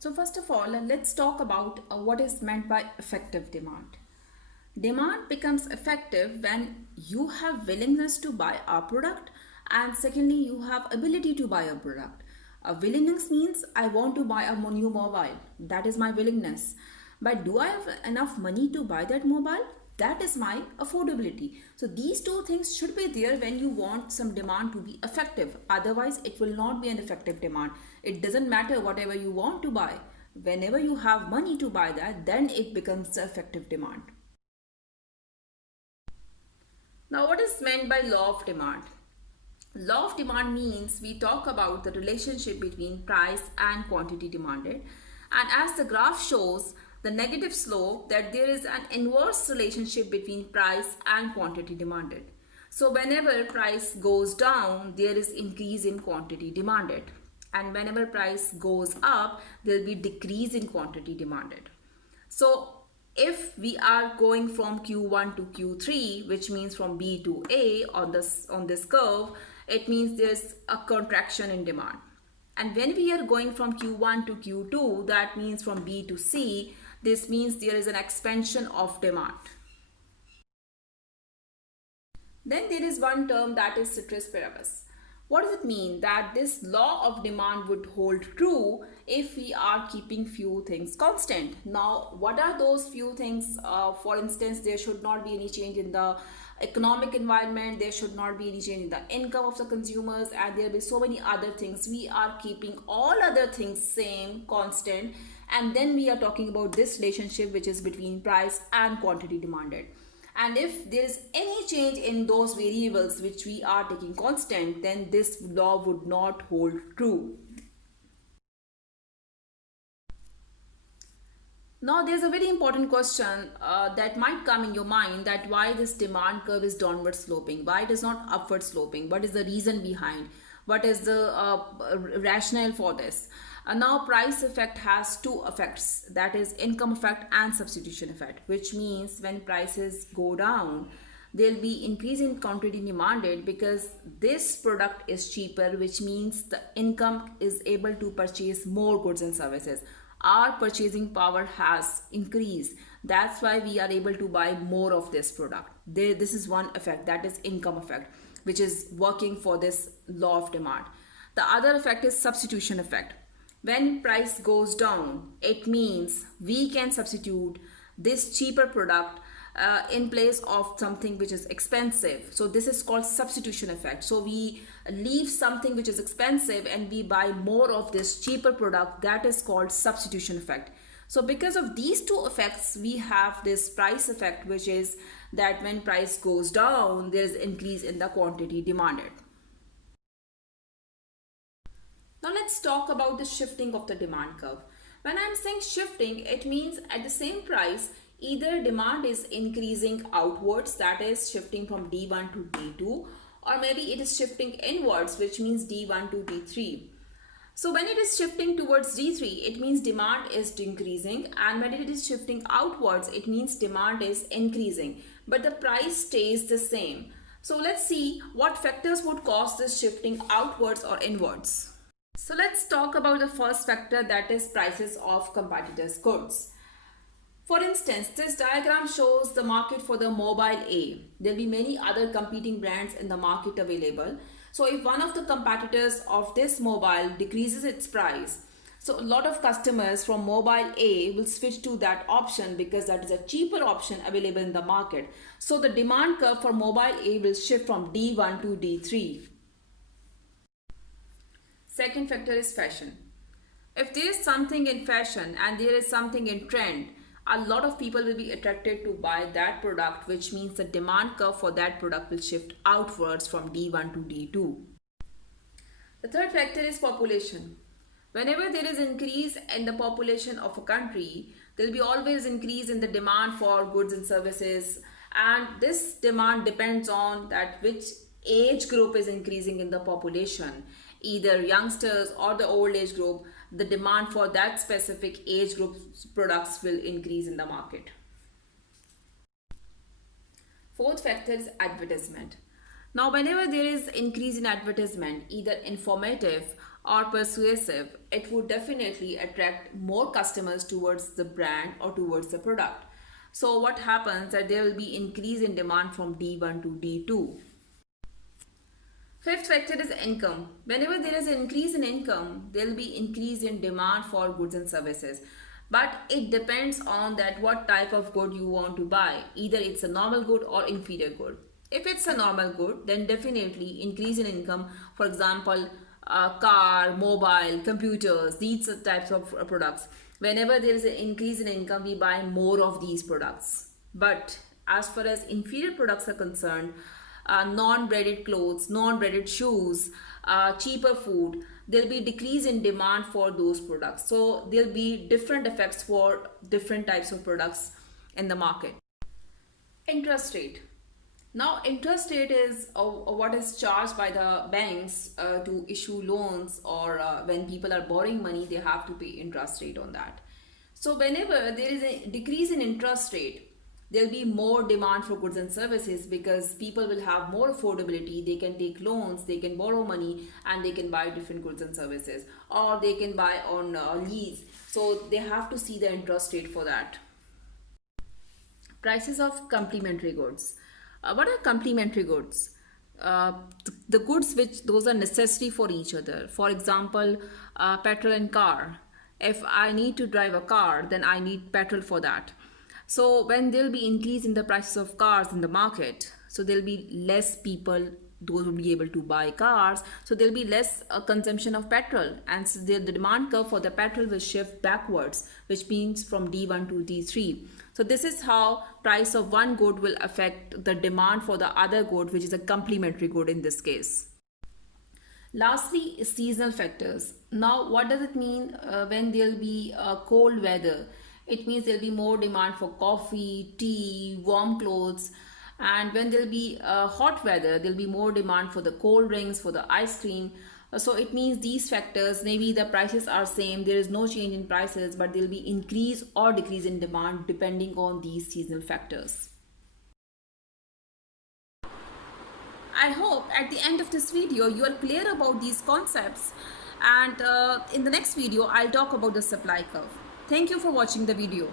So first of all, let's talk about what is meant by effective demand. Demand becomes effective when you have willingness to buy a product, and secondly you have ability to buy a product. A willingness means I want to buy a new mobile. That is my willingness. But do I have enough money to buy that mobile? That is my affordability. So these two things should be there when you want some demand to be effective. Otherwise it will not be an effective demand. It doesn't matter whatever you want to buy. Whenever you have money to buy that, then it becomes the effective demand. Now, what is meant by law of demand? Law of demand means we talk about the relationship between price and quantity demanded. And as the graph shows, the negative slope, that there is an inverse relationship between price and quantity demanded. So whenever price goes down, there is increase in quantity demanded. And whenever price goes up, there will be decrease in quantity demanded. So if we are going from Q1 to Q3, which means from B to A on this curve, it means there's a contraction in demand. And when we are going from Q1 to Q2, that means from B to C, this means there is an expansion of demand. Then there is one term, that is ceteris paribus. What does it mean? That this law of demand would hold true if we are keeping few things constant. Now, what are those few things? For instance, there should not be any change in the economic environment, there should not be any change in the income of the consumers, and there will be so many other things. We are keeping all other things same, constant, and then we are talking about this relationship which is between price and quantity demanded. And if there is any change in those variables which we are taking constant, then this law would not hold true. Now there's a very important question that might come in your mind, that why this demand curve is downward sloping, why it is not upward sloping, what is the reason behind, what is the rationale for this. Now price effect has two effects, that is income effect and substitution effect, which means when prices go down, there'll be increase in quantity demanded because this product is cheaper, which means the income is able to purchase more goods and services. Our purchasing power has increased. That's why we are able to buy more of this product. This is one effect, that is income effect, which is working for this law of demand. The other effect is substitution effect. When price goes down, it means we can substitute this cheaper product in place of something which is expensive. So this is called substitution effect. So we leave something which is expensive and we buy more of this cheaper product. That is called substitution effect. So because of these two effects, we have this price effect, which is that when price goes down, there is increase in the quantity demanded. Now let's talk about the shifting of the demand curve. When I'm saying shifting, it means at the same price, either demand is increasing outwards, that is shifting from D1 to D2, or maybe it is shifting inwards, which means D1 to D3. So when it is shifting towards D3, it means demand is decreasing, and when it is shifting outwards, it means demand is increasing, but the price stays the same. So let's see what factors would cause this shifting outwards or inwards. So let's talk about the first factor, that is prices of competitors' goods. For instance, this diagram shows the market for the mobile A. There will be many other competing brands in the market available. So if one of the competitors of this mobile decreases its price, so a lot of customers from mobile A will switch to that option because that is a cheaper option available in the market. So the demand curve for mobile A will shift from D1 to D3. Second factor is fashion. If there is something in fashion and there is something in trend, a lot of people will be attracted to buy that product, which means the demand curve for that product will shift outwards from D1 to D2. The third factor is population. Whenever there is increase in the population of a country, there will be always increase in the demand for goods and services, and this demand depends on that which age group is increasing in the population, either youngsters or the old age group. The demand for that specific age group's products will increase in the market. Fourth factor is advertisement. Now, whenever there is increase in advertisement, either informative or persuasive, it would definitely attract more customers towards the brand or towards the product. So what happens that there will be increase in demand from D1 to D2. Fifth factor is income. Whenever there is an increase in income, there will be increase in demand for goods and services. But it depends on that what type of good you want to buy. Either it's a normal good or inferior good. If it's a normal good, then definitely increase in income. For example, car, mobile, computers, these are types of products. Whenever there is an increase in income, we buy more of these products. But as far as inferior products are concerned, non-breaded clothes, non-breaded shoes, cheaper food, there'll be decrease in demand for those products. So there'll be different effects for different types of products in the market. Interest rate. Now, interest rate is what is charged by the banks to issue loans, or when people are borrowing money, they have to pay interest rate on that. So, whenever there is a decrease in interest rate, there will be more demand for goods and services because people will have more affordability. They can take loans, they can borrow money, and they can buy different goods and services, or they can buy on lease. So, they have to see the interest rate for that. Prices of complementary goods. What are complementary goods? The goods which those are necessary for each other. For example, petrol and car. If I need to drive a car, then I need petrol for that. So when there'll be increase in the prices of cars in the market, so there'll be less people those will be able to buy cars, so there'll be less consumption of petrol, and so the demand curve for the petrol will shift backwards, which means from D1 to D3. So this is how price of one good will affect the demand for the other good, which is a complementary good in this case. Lastly, seasonal factors. Now, what does it mean when there'll be cold weather? It means there'll be more demand for coffee, tea, warm clothes. And when there'll be hot weather, there'll be more demand for the cold drinks, for the ice cream. So it means these factors, maybe the prices are same, there is no change in prices, but there'll be increase or decrease in demand depending on these seasonal factors. I hope at the end of this video you are clear about these concepts, and in the next video I'll talk about the supply curve. Thank you for watching the video.